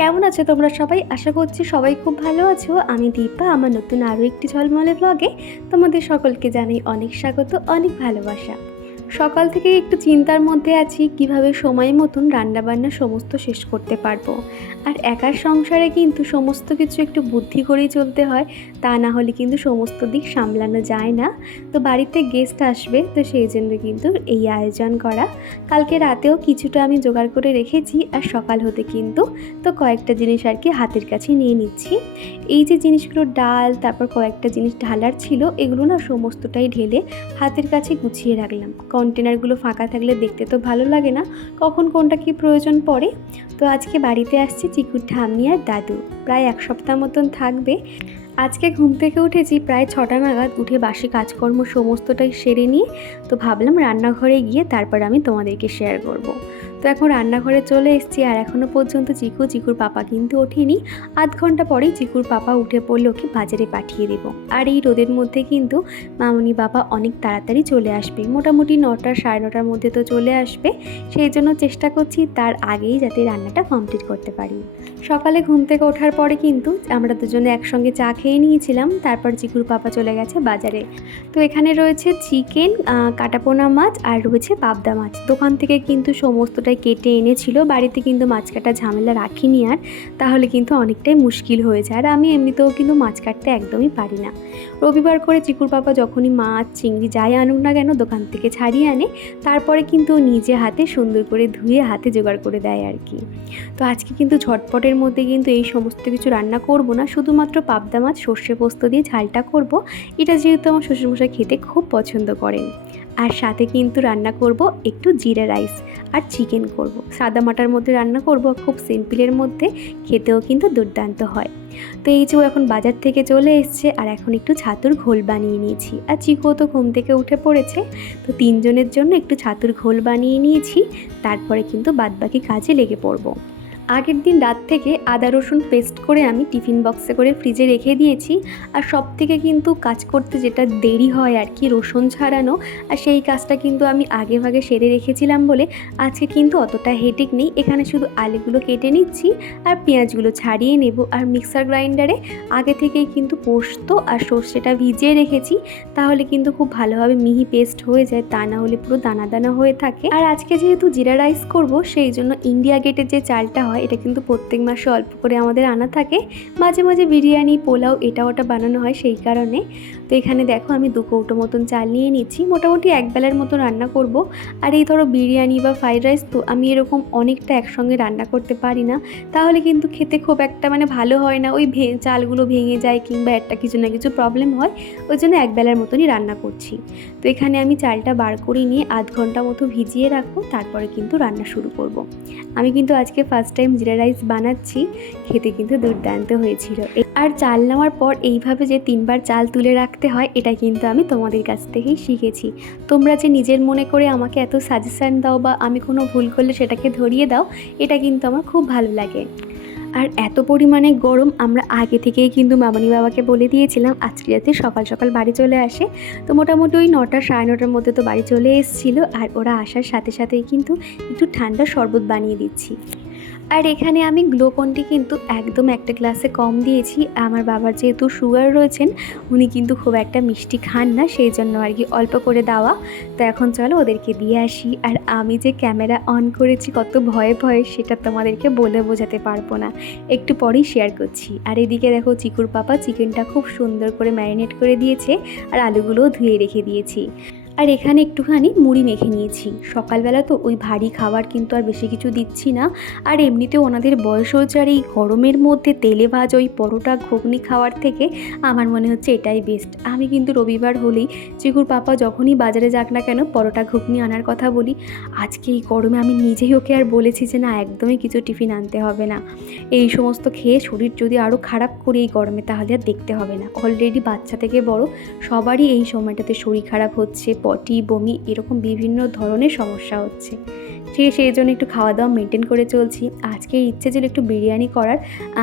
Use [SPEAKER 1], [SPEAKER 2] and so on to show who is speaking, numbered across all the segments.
[SPEAKER 1] কেমন আছো তোমরা সবাই? আশা করছি সবাই খুব ভালো আছো। আমি দীপা, আমার নতুন আরও একটি ঝলমলে ব্লগে তোমাদের সকলকে জানাই অনেক স্বাগত, অনেক ভালোবাসা। সকাল থেকে একটু চিন্তার মধ্যে আছি, কীভাবে সময় মতন রান্নাবান্না সমস্ত শেষ করতে পারব। আর একার সংসারে কিন্তু সমস্ত কিছু একটু বুদ্ধি করেই চলতে হয়, তা না হলে কিন্তু সমস্ত দিক সামলানো যায় না। তো বাড়িতে গেস্ট আসবে, তো সেই জন্য কিন্তু এই আয়োজন করা। কালকে রাতেও কিছুটা আমি জোগাড় করে রেখেছি, আর সকাল হতে কিন্তু তো কয়েকটা জিনিস আর কি হাতের কাছে নিয়ে নিচ্ছি। এই যে জিনিসগুলো ডাল, তারপর কয়েকটা জিনিস ঢালার ছিল, এগুলো না সমস্তটাই ঢেলে হাতের কাছে গুছিয়ে রাখলাম। কন্টেনারগুলো ফাঁকা থাকলে দেখতে তো ভালো লাগে না, কখন কোনটা কি প্রয়োজন পড়ে তো আজকে বাড়িতে আসছে চিকুর ঠাম্মি আর দাদু, প্রায় এক সপ্তাহ মতন থাকবে আজকে ঘুম থেকে উঠেছি প্রায় ছটা নাগাদ, উঠে বাসি কাজকর্ম সমস্তটাই সেরে নিয়ে, তো ভাবলাম রান্নাঘরে গিয়ে তারপর আমি তোমাদেরকে শেয়ার করব। তো এখন রান্নাঘরে চলে এসেছি আর এখনও পর্যন্ত চিকু চিকুর পাপা কিন্তু ওঠেনি। আধ ঘণ্টা পরেই চিকুর পাপা উঠে পড়লে ওকে বাজারে পাঠিয়ে দেবো। আর এই রোদের মধ্যে কিন্তু মামনি বাবা অনেক তাড়াতাড়ি চলে আসবে। মোটামুটি নটা সাড়ে নটার মধ্যে তো চলে আসবে। সেই জন্য চেষ্টা করছি তার আগেই যাতে রান্নাটা কমপ্লিট করতে পারি। সকালে ঘুম থেকে ওঠার পরে কিন্তু আমরা দুজনে একসঙ্গে চা খেয়ে নিয়েছিলাম, তারপর চিকুর পাপা চলে গেছে বাজারে। তো এখানে রয়েছে চিকেন কাটাপোনা মাছ আর রয়েছে পাবদা মাছ। দোকান থেকে কিন্তু সমস্তটাই কেটে এনেছিল, বাড়িতে কিন্তু মাছ কাটা ঝামেলা রাখিনি আর, তাহলে কিন্তু অনেকটাই মুশকিল হয়ে যায় আর আমি এমনিতেও কিন্তু মাছ কাটতে একদমই পারি না। রবিবার করে চিকুর পাপা যখনই মাছ, চিংড়ি যাই আনুক না কেন দোকান থেকে ছাড়িয়ে আনে, তারপরে কিন্তু নিজে হাতে সুন্দর করে ধুয়ে হাতে জোগাড় করে দেয় আর কি। তো আজকে কিন্তু ঝটপটের মধ্যে কিন্তু এই সমস্ত কিছু রান্না করব না, শুধুমাত্র পাবদা মাছ, সর্ষে পোস্ত দিয়ে ঝালটা করব। এটা যেহেতু আমার শ্বশুরমশাই খেতে খুব পছন্দ করেন। আর সাথে কিন্তু রান্না করব একটু জিরা রাইস আর চিকেন করব। সাদা মাটার মধ্যে রান্না করব, খুব সিম্পলের মধ্যে, খেতেও কিন্তু দুর্দান্ত হয়। তো এই যে এখন বাজার থেকে চলে এসছে আর এখন একটু ছাতুর ঘোল বানিয়ে নিয়েছি। আর চিকো তো ঘুম থেকে উঠে পড়েছে, তো তিনজনের জন্য একটু ছাতুর ঘোল বানিয়ে নিয়েছি, তারপরে কিন্তু বাদবাকি কাজে লেগে পড়ব। আগের দিন রাত থেকে আদা রসুন পেস্ট করে আমি টিফিন বক্সে করে ফ্রিজে রেখে দিয়েছি। আর সব থেকে কিন্তু কাজ করতে যেটা দেরি হয় আর কি, রসুন ছাড়ানো, আর সেই কাজটা কিন্তু আমি আগে ভাগে সেরে রেখেছিলাম বলে আজকে কিন্তু অতটা হেডেক নেই। এখানে শুধু আলুগুলো কেটে নিচ্ছি আর পেঁয়াজগুলো ছাড়িয়ে নেব। আর মিক্সার গ্রাইন্ডারে আগে থেকেই কিন্তু পোস্ত আর সর্ষেটা ভিজিয়ে রেখেছি। তাহলে কিন্তু খুব ভালোভাবে মিহি পেস্ট হয়ে যায়, তা না হলে পুরো দানা দানা হয়ে থাকে। আর আজকে যেহেতু জিরা রাইস করব, সেই জন্য ইন্ডিয়া গেটের যে চালটা হয়, এটা কিন্তু প্রত্যেক মাসে অল্প করে আমাদের আনা থাকে। মাঝে মাঝে বিরিয়ানি, পোলাও, এটা ওটা বানানো হয় সেই কারণে। তো এখানে দেখো আমি দু কৌটো মতন চাল নিয়ে নিচ্ছি। মোটামুটি এক বেলার মতো রান্না করব। আর এই ধরো বিরিয়ানি বা ফ্রাইড রাইস তো আমি এরকম অনেকটা একসঙ্গে রান্না করতে পারি না। তাহলে কিন্তু খেতে খুব একটা মানে ভালো হয় না। ওই ভে চালগুলো ভেঙে যায় কিংবা একটা কিছু না কিছু প্রবলেম হয়। ওই জন্য এক বেলার মতনই রান্না করছি। তো এখানে আমি চালটা বার করে নিয়ে আধ ঘণ্টা মতো ভিজিয়ে রাখব। তারপরে কিন্তু রান্না শুরু করব। আমি কিন্তু আজকে ফার্স্ট টাইম জিরা রাইস বানাচ্ছি। খেতে কিন্তু দুর্দান্ত হয়েছিল। আর চাল নেওয়ার পর এইভাবে যে তিনবার চাল তুলে রাখতে হয় এটা কিন্তু আমি তোমাদের কাছ থেকেই শিখেছি। তোমরা যে নিজের মনে করে আমাকে এত সাজেশান দাও বা আমি কোনো ভুল করলে সেটাকে ধরিয়ে দাও, এটা কিন্তু আমার খুব ভালো লাগে। আর এত পরিমাণে গরম আমরা আগে থেকেই কিন্তু মামনি বাবাকে বলে দিয়েছিলাম, আজকে যাতে সকাল সকাল বাড়ি চলে আসে। তো মোটামুটি ওই নটা সাড়ে নটার মধ্যে তো বাড়ি চলে এসেছিল, আর ওরা আসার সাথে সাথেই কিন্তু একটু ঠান্ডা শরবত বানিয়ে দিচ্ছি। আর এখানে আমি গ্লোকনটি কিন্তু একদম একটা গ্লাসে কম দিয়েছি। আমার বাবার যেহেতু সুগার রয়েছেন, উনি কিন্তু খুব একটা মিষ্টি খান না, সেই জন্য আর কি অল্প করে দেওয়া। তো এখন চলো ওদেরকে দিয়ে আসি। আর আমি যে ক্যামেরা অন করেছি, কত ভয়ে ভয়ে সেটা তোমাদেরকে বলে বোঝাতে পারব না। একটু পরেই শেয়ার করছি। আর এদিকে দেখো চিকুর পাপা চিকেনটা খুব সুন্দর করে ম্যারিনেট করে দিয়েছে, আর আলুগুলোও ধুয়ে রেখে দিয়েছি। আর এখানে একটুখানি মুড়ি মেখে নিয়েছি। সকালবেলা তো ওই ভারী খাবার কিন্তু আর বেশি কিছু দিচ্ছি না। আর এমনিতে ওনাদের বয়স হচ্ছে আর এই গরমের মধ্যে তেলে ভাজ ওই পরোটা, ঘুগনি খাওয়ার থেকে আমার মনে হচ্ছে এটাই বেস্ট আমি কিন্তু রবিবার হলেই চিকুর পাপা যখনই বাজারে যাক না কেন পরোটা, ঘুগনি আনার কথা বলি, আজকে এই গরমে আমি নিজেই ওকে আর বলেছি যে না, একদমই কিছু টিফিন আনতে হবে না। এই সমস্ত খেয়ে শরীর যদি আরও খারাপ করি এই গরমে, তাহলে আর দেখতে হবে না। অলরেডি বাচ্চা থেকে বড়, সবারই এই সময়টাতে শরীর খারাপ হচ্ছে পটি, বমি এরকম বিভিন্ন ধরনের সমস্যা হচ্ছে। সে সেই জন্য একটু খাওয়া দাওয়া মেনটেন করে চলছি। আজকে ইচ্ছে ছিল একটু বিরিয়ানি করার।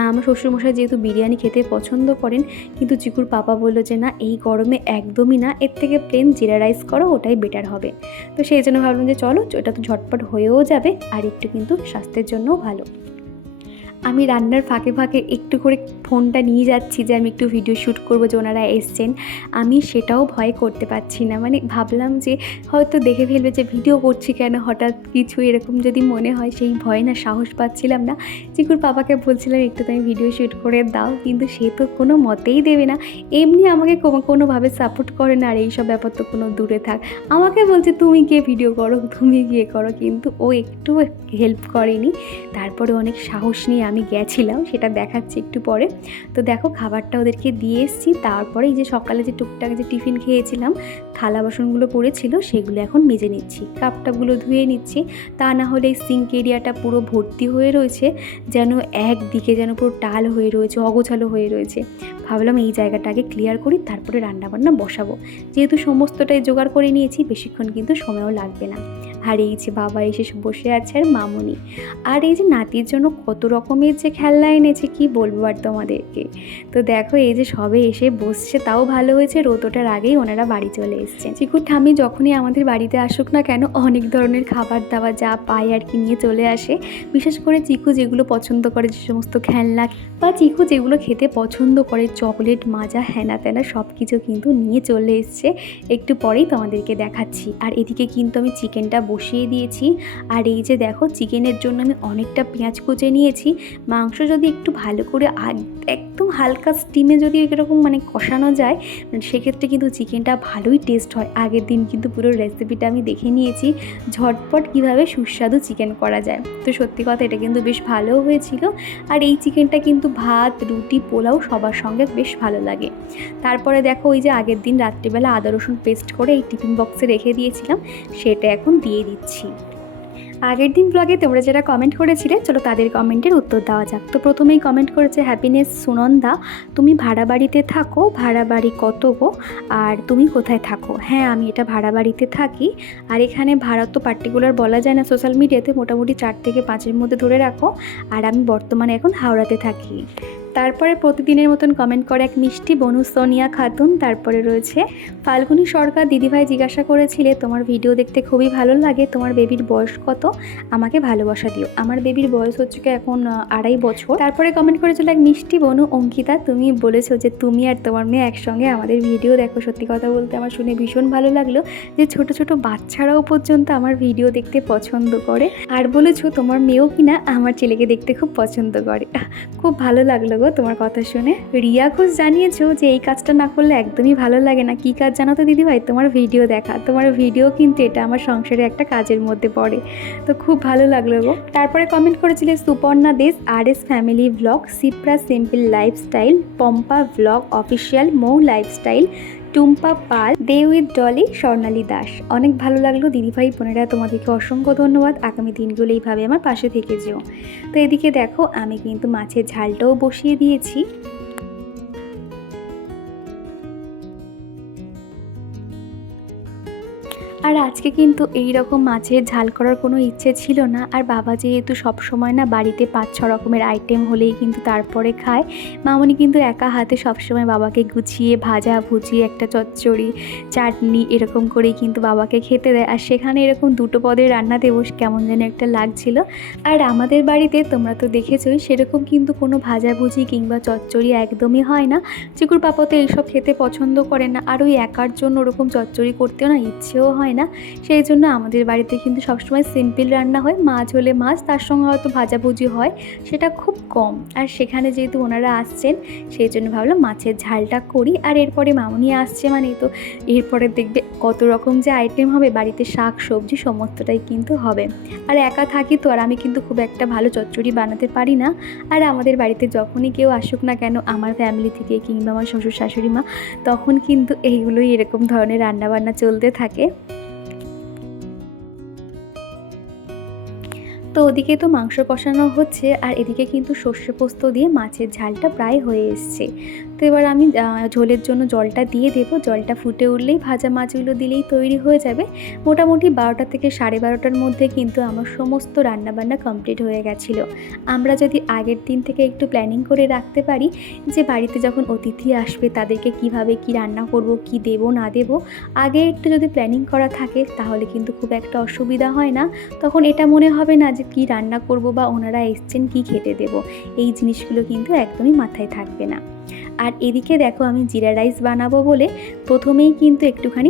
[SPEAKER 1] আমার শ্বশুরমশাই যেহেতু বিরিয়ানি খেতে পছন্দ করেন, কিন্তু চিকুর পাপা বলল যে, না, এই গরমে একদমই না, এর থেকে প্লেন জিরা রাইস করো, ওটাই বেটার হবে। তো সেই জন্য ভাবলাম যে, চলো, ওটা তো ঝটপট হয়েও যাবে, আর একটু কিন্তু স্বাস্থ্যের জন্যও ভালো। আমি রান্নার ফাঁকে ফাঁকে একটু করে ফোনটা নিয়ে যাচ্ছি যে আমি একটু ভিডিও শ্যুট করব যে ওনারা এসছেন। আমি সেটাও ভয় করতে পারছি না। মানে ভাবলাম যে হয়তো দেখে ফেলবে যে ভিডিও করছি কেন? হঠাৎ কিছু এরকম যদি মনে হয় সেই ভয় না, সাহস পাচ্ছিলাম না। চিকুর বাবাকে বলছিলাম, একটু তুমি ভিডিও শ্যুট করে দাও। কিন্তু সে তো কোনো মতেই দেবে না। এমনি আমাকে কোনোভাবে সাপোর্ট করে না। আর এইসব ব্যাপার তো কোনো দূরে থাক। আমাকে বলছে, তুমি গিয়ে ভিডিও করো, তুমি গিয়ে করো। কিন্তু ও একটু হেল্প করেনি। তারপরে অনেক সাহস নিয়ে আমি গেছিলাম। সেটা দেখাচ্ছি একটু পরে। তো দেখো খাবারটা ওদেরকে দিয়ে এসেছি। তারপরে এই যে সকালে যে টুকটাক যে টিফিন খেয়েছিলাম, থালা বাসনগুলো পড়েছিল, সেগুলো এখন মেজে নিচ্ছি। কাপটাগুলো ধুয়ে নিচ্ছি। তা না হলে এই সিঙ্ক এরিয়াটা পুরো ভর্তি হয়ে রয়েছে, যেন একদিকে যেন পুরো টাল হয়ে রয়েছে, অগোছালো হয়ে রয়েছে। ভাবলাম এই জায়গাটা আগে ক্লিয়ার করি, তারপরে রান্নাবান্না বসাবো। যেহেতু সমস্তটাই জোগাড় করে নিয়েছি, বেশিক্ষণ কিন্তু সময়ও লাগবে না। আর এই যে বাবা এসে বসে আছে আর মামুনি। আর এই যে নাতির জন্য কত রকমের যে খেলনা এনেছে, কি বলব আর তোমাদেরকে? তো দেখো, এই যে সবে এসে বসছে, তাও ভালো হয়েছে রোতোটার আগেই ওনারা বাড়ি চলে এসছেন। চিকুর ঠামি যখনই আমাদের বাড়িতে আসুক না কেন, অনেক ধরনের খাবার দাবার যা পায় আর কি নিয়ে চলে আসে। বিশেষ করে চিকু যেগুলো পছন্দ করে, যে সমস্ত খেলনা বা চিকু যেগুলো খেতে পছন্দ করে, চকলেট, মাজা হ্যানা ত্যানা সব কিছু কিন্তু নিয়ে চলে এসছে। একটু পরেই তোমাদেরকে দেখাচ্ছি। আর এদিকে কিন্তু আমি চিকেনটা বসিয়ে দিয়েছি। আর এই যে দেখো, চিকেনের জন্য আমি অনেকটা পেঁয়াজ কুচে নিয়েছি। মাংস যদি একটু ভালো করে একদম হালকা স্টিমে যদি এরকম মানে কষানো যায় মানে সেক্ষেত্রে কিন্তু চিকেনটা ভালোই টেস্ট হয়। আগের দিন কিন্তু পুরো রেসিপিটা আমি দেখে নিয়েছি, ঝটপট কীভাবে সুস্বাদু চিকেন করা যায়। তো সত্যি কথা, এটা কিন্তু বেশ ভালো হয়েছিল। আর এই চিকেনটা কিন্তু ভাত, রুটি, পোলাও সবার সঙ্গে বেশ ভালো লাগে। তারপরে দেখো, ওই যে আগের দিন রাত্রিবেলা আদা রসুন পেস্ট করে এই টিফিন বক্সে রেখে দিয়েছিলাম। সেটা এখন দিয়ে দিচ্ছি। আগের দিন ব্লগে তোমরা যারা কমেন্ট করেছিলে, চলো তাদের কমেন্টের উত্তর দেওয়া যাক। তো প্রথমেই কমেন্ট করেছে হ্যাপিনেস সুনন্দা, তুমি ভাড়া বাড়িতে থাকো ভাড়া বাড়ি কত গো? আর তুমি কোথায় থাকো? হ্যাঁ আমি এটা ভাড়া বাড়িতে থাকি। আর এখানে ভাড়া তো পার্টিকুলার বলা যায় না সোশ্যাল মিডিয়াতে মোটামুটি চার থেকে পাঁচের মধ্যে ধরে রাখো। আর আমি বর্তমানে এখন হাওড়াতে থাকি। তারপরে প্রতিদিনের মতন কমেন্ট করে এক মিষ্টি বনু সোনিয়া খাতুন। তারপরে রয়েছে ফাল্গুনি সরকার। দিদিভাই জিজ্ঞাসা করেছিলে, তোমার ভিডিও দেখতে খুবই ভালো লাগে, তোমার বেবির বয়স কত? আমাকে ভালোবাসা দিও। আমার বেবির বয়স হচ্ছে এখন আড়াই বছর। তারপরে কমেন্ট করেছিল এক মিষ্টি বনু, অঙ্কিতা, তুমি বলেছ যে তুমি আর তোমার মেয়ে একসঙ্গে আমাদের ভিডিও দেখো। সত্যি কথা বলতে আমার শুনে ভীষণ ভালো লাগল যে ছোট ছোট বাচ্চারাও পর্যন্ত আমার ভিডিও দেখতে পছন্দ করে। আর বলেছ, তোমার মেয়েও কিনা আমার ছেলেকে দেখতে খুব পছন্দ করে। খুব ভালো লাগল গো। তোমার কথা শুনে। রিয়া ঘোষ জানিয়েছো যে এই কাজটা না করলে একদমই ভালো লাগে না। কী কাজ জানো তো দিদিভাই? তোমার ভিডিও দেখা। তোমার ভিডিও কিন্তু এটা আমার সংসারে একটা কাজের মধ্যে পড়ে। তো খুব ভালো লাগল গো। তারপরে কমেন্ট করেছিলে সুপর্ণা দেশ আর S family blog Sipra simple lifestyle Pampa blog official Mou lifestyle Tumpa Pal, Dey with Dolly, Swarnali Das. অনেক ভালো লাগল দিদিভাই, বোনেরা, তোমাদেরকে অসংখ্য ধন্যবাদ। আগামী দিনগুলো এইভাবে আমার পাশে থেকে যেও। তো এদিকে দেখো, আমি কিন্তু মাছের ঝালটাও বসিয়ে দিয়েছি। আর আজকে কিন্তু এই রকম মাছের ঝাল করার কোনো ইচ্ছে ছিল না। আর বাবা যেহেতু সব সময় না বাড়িতে পাঁচ ছ রকমের আইটেম হলেই কিন্তু তারপরে খায়, মামনি কিন্তু একা হাতে সবসময় বাবাকে গুছিয়ে, ভাজা ভুজিয়ে একটা চচ্চড়ি, চাটনি এরকম করেই কিন্তু বাবাকে খেতে দেয়। আর সেখানে এরকম দুটো পদের রান্না দেবো কেমন যেন একটা লাগছিল। আর আমাদের বাড়িতে তোমরা তো দেখেছোই, সেরকম কিন্তু কোনো ভাজাভুজি কিংবা চচ্চড়ি একদমই হয় না। চিকুর পাপা তো এইসব খেতে পছন্দ করে না। আর ওই একার জন্য ওরকম চচ্চড়ি করতেও না ইচ্ছেও হয় না। সেই জন্য আমাদের বাড়িতে কিন্তু সবসময় সিম্পল রান্না হয়। মাছ হলে মাছ, তার সঙ্গে হয়তো ভাজাভুজি হয়, সেটা খুব কম। আর সেখানে যেহেতু ওনারা আসছেন, সেই জন্য ভাবলাম মাছের ঝালটা করি। আর এরপরে মামনি আসছে মানে তো, এরপরে দেখবে কত রকম যে আইটেম হবে, বাড়িতে শাক, সবজি, সমস্তটাই কিন্তু হবে। আর একা থাকি তো, আর আমি কিন্তু খুব একটা ভালো চচ্চড়ি বানাতে পারি না। আর আমাদের বাড়িতে যখনই কেউ আসুক না কেন, আমার ফ্যামিলি থেকে কিংবা আমার শ্বশুর শাশুড়ি মা, তখন কিন্তু এইগুলোই এরকম ধরনের রান্নাবান্না চলতে থাকে। তো ওদিকে তো মাংস কষানো হচ্ছে আর এদিকে কিন্তু সর্ষে পোস্ত দিয়ে মাছের ঝালটা প্রায় হয়ে এসছে। তো এবার আমি ঝোলের জন্য জলটা দিয়ে দেবো। জলটা ফুটে উঠলেই ভাজা মাছগুলো দিলেই তৈরি হয়ে যাবে। মোটামুটি বারোটা থেকে সাড়ে বারোটার মধ্যে কিন্তু আমার সমস্ত রান্নাবান্না কমপ্লিট হয়ে গেছিল। আমরা যদি আগের দিন থেকে একটু প্ল্যানিং করে রাখতে পারি যে বাড়িতে যখন অতিথি আসবে তাদেরকে কীভাবে কি রান্না করব, কি দেব, না দেব, আগে একটু যদি প্ল্যানিং করা থাকে তাহলে কিন্তু খুব একটা অসুবিধা হয় না। তখন এটা মনে হবে না যে কী রান্না করব বা ওনারা এসছেন কি খেতে দেব। এই জিনিসগুলো কিন্তু একদমই মাথায় থাকবে না। আর এদিকে দেখো আমি জিরা রাইস বানাবো বলে প্রথমেই কিন্তু একটুখানি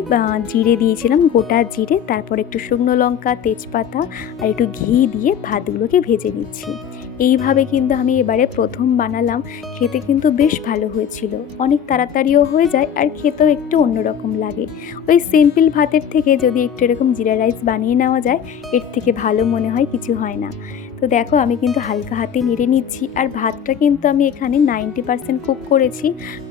[SPEAKER 1] জিরে দিয়েছিলাম, গোটা জিরে, তারপর একটু শুকনো লঙ্কা, তেজপাতা আর একটু ঘি দিয়ে ভাতগুলোকে ভেজে নিচ্ছি। এইভাবে কিন্তু আমি এবারে প্রথম বানালাম, খেতে কিন্তু বেশ ভালো হয়েছিল। অনেক তাড়াতাড়িও হয়ে যায় আর খেতেও একটু অন্যরকম লাগে। ওই সিম্পল ভাতের থেকে যদি একটু এরকম জিরা রাইস বানিয়ে নেওয়া যায়, এর থেকে ভালো মনে হয়, কিছু হয় না। তো দেখো আমি কিন্তু হালকা হাতে নেড়ে নিচ্ছি আর ভাতটা কিন্তু আমি এখানে নাইনটি পার্সেন্ট কুক করেছি।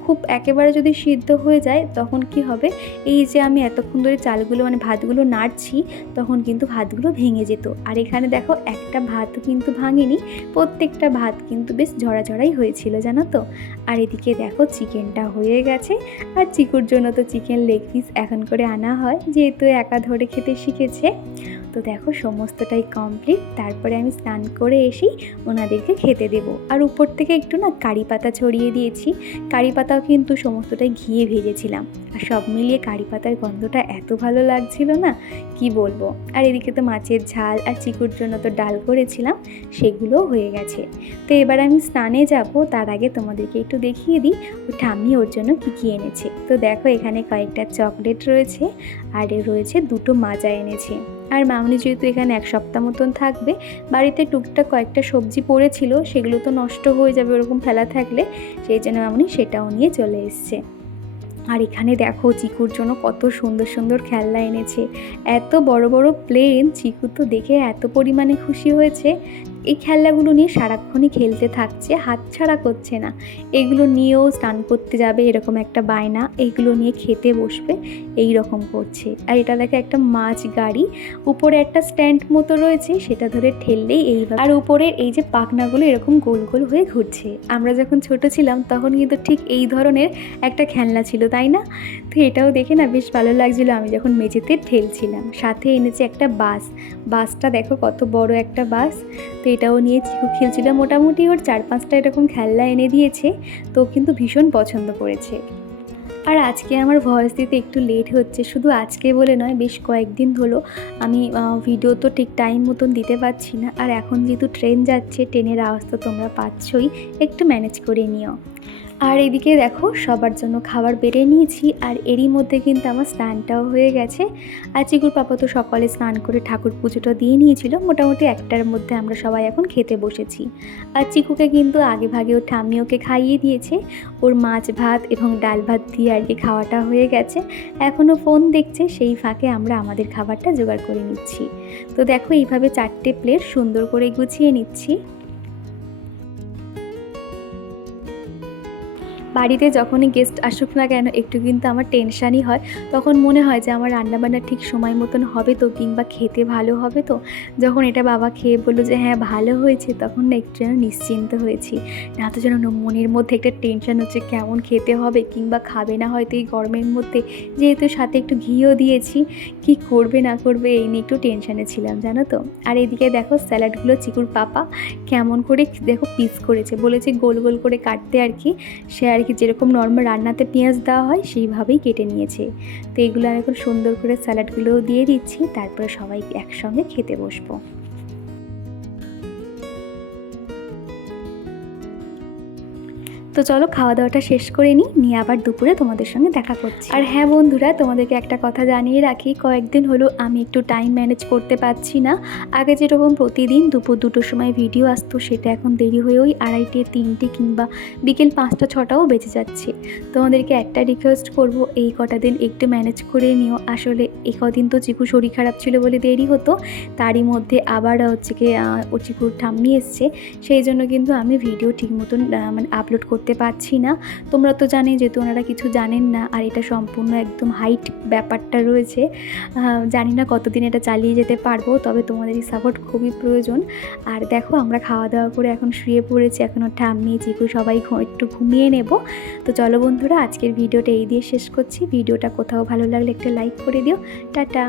[SPEAKER 1] খুব একেবারে যদি সিদ্ধ হয়ে যায়, তখন কি হবে? এই যে আমি এতক্ষণ ধরে চালগুলো মানে ভাতগুলো নাড়ছি, তখন কিন্তু ভাতগুলো ভেঙে যেত। আর এখানে দেখো, একটা ভাত কিন্তু ভাঙেনি, প্রত্যেকটা ভাত কিন্তু বেশ ঝরাঝরাই হয়েছিল, জানো তো? আর এদিকে দেখো, চিকেনটা হয়ে গেছে। আর চিকুর জন্য তো চিকেন লেগ পিস এখন করে আনা হয়, যেহেতু একা ধরে খেতে শিখেছে। তো দেখো, সমস্তটাই কমপ্লিট তারপরে আমি স্নান করে এসেই ওনাদেরকে খেতে দেব। আর উপর থেকে একটু না কারি পাতা ছড়িয়ে দিয়েছি। কারি পাতাও কিন্তু সমস্তটাই ঘিয়ে ভেজেছিলাম। আর সব মিলিয়ে কারি পাতার গন্ধটা এত ভালো লাগছিল না, কি বলব? আর এদিকে তো মাছের ঝাল আর চিকুর জন্য তো ডাল করেছিলাম, সেগুলোও হয়ে গেছে। তো এবার আমি স্নানে যাব, তার আগে তোমাদেরকে একটু দেখিয়ে দিই, ও ঠাম্মি ওর জন্য কী কী এনেছে। তো দেখো এখানে কয়েকটা চকলেট রয়েছে, আর রয়েছে দুটো মাজা এনেছে। আর মামনি যেহেতু এখানে এক সপ্তাহ মতন থাকবে, বাড়িতে টুকটাক কয়েকটা সবজি পড়েছিল, সেগুলো তো নষ্ট হয়ে যাবে ওরকম ফেলা থাকলে, সেই জন্য মামনি সেটাও নিয়ে চলে এসছে। আর এখানে দেখো চিকুর জন্য কত সুন্দর সুন্দর খেলনা এনেছে। এত বড় বড় প্লেন চিকু তো দেখে এত পরিমাণে খুশি হয়েছে। এই খেলনাগুলো নিয়ে সারাক্ষণই খেলতে থাকছে হাতছাড়া করছে না। এগুলো নিয়েও স্নান করতে যাবে, এরকম একটা বায়না। এইগুলো নিয়ে খেতে বসবে এই রকম করছে। আর এটা দেখে একটা মাছ গাড়ি, উপরে একটা স্ট্যান্ড মতো রয়েছে, সেটা ধরে ঠেললেই এইভাবে আর উপরের এই যে পাখনাগুলো এরকম গোল গোল হয়ে ঘুরছে। আমরা যখন ছোট ছিলাম, তখন কিন্তু ঠিক এই ধরনের একটা খেলনা ছিল, তাই না? তো এটাও দেখে না বেশ ভালো লাগছিল, আমি যখন মেঝেতে ঠেলছিলাম। সাথে এনেছে একটা বাস। বাসটা দেখো কত বড় একটা বাস। তো এটাও নিয়ে চিকু খেলছিল মোটামুটি। ওর চার পাঁচটা এরকম খেলনা এনে দিয়েছে। তো কিন্তু ভীষণ পছন্দ করেছে। আর আজকে আমার ভয়েস দিতে একটু লেট হচ্ছে। শুধু আজকে বলে নয়, বেশ কয়েকদিন হলো আমি ভিডিও তো ঠিক টাইম মতন দিতে পারছি না। আর এখন যেহেতু ট্রেন যাচ্ছে ট্রেনের আওয়াজ তো তোমরা পাচ্ছই। একটু ম্যানেজ করে নিও। আর এদিকে দেখো, সবার জন্য খাবার বেড়ে নিয়েছি আর এরই মধ্যে কিন্তু আমার স্নানটাও হয়ে গেছে। আর চিকুর পাপা তো সকালে স্নান করে ঠাকুর পুজোটা দিয়ে নিয়েছিল। মোটামুটি একটার মধ্যে আমরা সবাই এখন খেতে বসেছি। আর চিকুকে কিন্তু আগে ভাগে ওর ঠাম্মি ওকে খাইয়ে দিয়েছে। ওর মাছ ভাত এবং ডাল ভাত দিয়ে আর কি খাওয়াটা হয়ে গেছে। এখনও ফোন দেখছে, সেই ফাঁকে আমরা আমাদের খাবারটা জোগাড় করে নিচ্ছি। তো দেখো, এইভাবে চারটে প্লেট সুন্দর করে গুছিয়ে নিচ্ছি। বাড়িতে যখনই গেস্ট আসুক না কেন, একটু কিন্তু আমার টেনশানই হয়। তখন মনে হয় যে আমার রান্নাবান্না ঠিক সময় মতন হবে তো, কিংবা খেতে ভালো হবে তো। যখন এটা বাবা খেয়ে বলল যে হ্যাঁ ভালো হয়েছে, তখন না একটু যেন নিশ্চিন্ত হয়েছি। না তো যেন মনের মধ্যে একটা টেনশন হচ্ছে, কেমন খেতে হবে, কিংবা খাবে না হয়তো এই গরমের মধ্যে। যেহেতু সাথে একটু ঘিও দিয়েছি, কি করবে না করবে এই নিয়ে একটু টেনশানে ছিলাম, জানো তো? আর এদিকে দেখো স্যালাডগুলো চিকুর পাপা কেমন করে দেখো পিস করেছে। বলেছে গোল গোল করে কাটতে আর কি সে আর কি যেরকম নর্মাল রান্নাতে পেঁয়াজ দেওয়া হয়, সেইভাবেই কেটে নিয়েছে। তো এগুলো আমি এখন সুন্দর করে স্যালাডগুলোও দিয়ে দিচ্ছি, তারপরে সবাই একসঙ্গে খেতে বসবো। তো চলো খাওয়া দাওয়াটা শেষ করে নিই, নিয়ে আবার দুপুরে তোমাদের সঙ্গে দেখা করছি। আর হ্যাঁ বন্ধুরা, তোমাদেরকে একটা কথা জানিয়ে রাখি, কয়েকদিন হলো আমি একটু টাইম ম্যানেজ করতে পারছি না। আগে যেরকম প্রতিদিন দুপুর দুটোর সময় ভিডিও আসতো, সেটা এখন দেরি হয়ে ওই আড়াইটে, তিনটে কিংবা বিকেল পাঁচটা, ছটাও বেঁচে যাচ্ছে। তোমাদেরকে একটা রিকোয়েস্ট করব, এই কটা দিন একটু ম্যানেজ করে নিও। আসলে এই কদিন তো চিকু শরীর খারাপ ছিল বলে দেরি হতো, তারই মধ্যে আবার হচ্ছে কি চিকুর ঠাম্মি এসছে। সেই জন্য কিন্তু আমি ভিডিও ঠিক মতন মানে আপলোড করতে পারছি না। তোমরা তো জানি যেহেতু ওনারা কিছু জানেন না আর এটা সম্পূর্ণ একদম হাইট ব্যাপারটা রয়েছে। জানি না কতদিন এটা চালিয়ে যেতে পারব, তবে তোমাদেরই সাপোর্ট খুবই প্রয়োজন। আর দেখো আমরা খাওয়া দাওয়া করে এখন শুয়ে পড়েছি এখনও ঠাম্মি চিকু সবাই একটু ঘুমিয়ে নেব। তো চলো বন্ধুরা, আজকের ভিডিওটা এই দিয়ে শেষ করছি। ভিডিওটা কোথাও ভালো লাগলে একটা লাইক করে দিও। টাটা!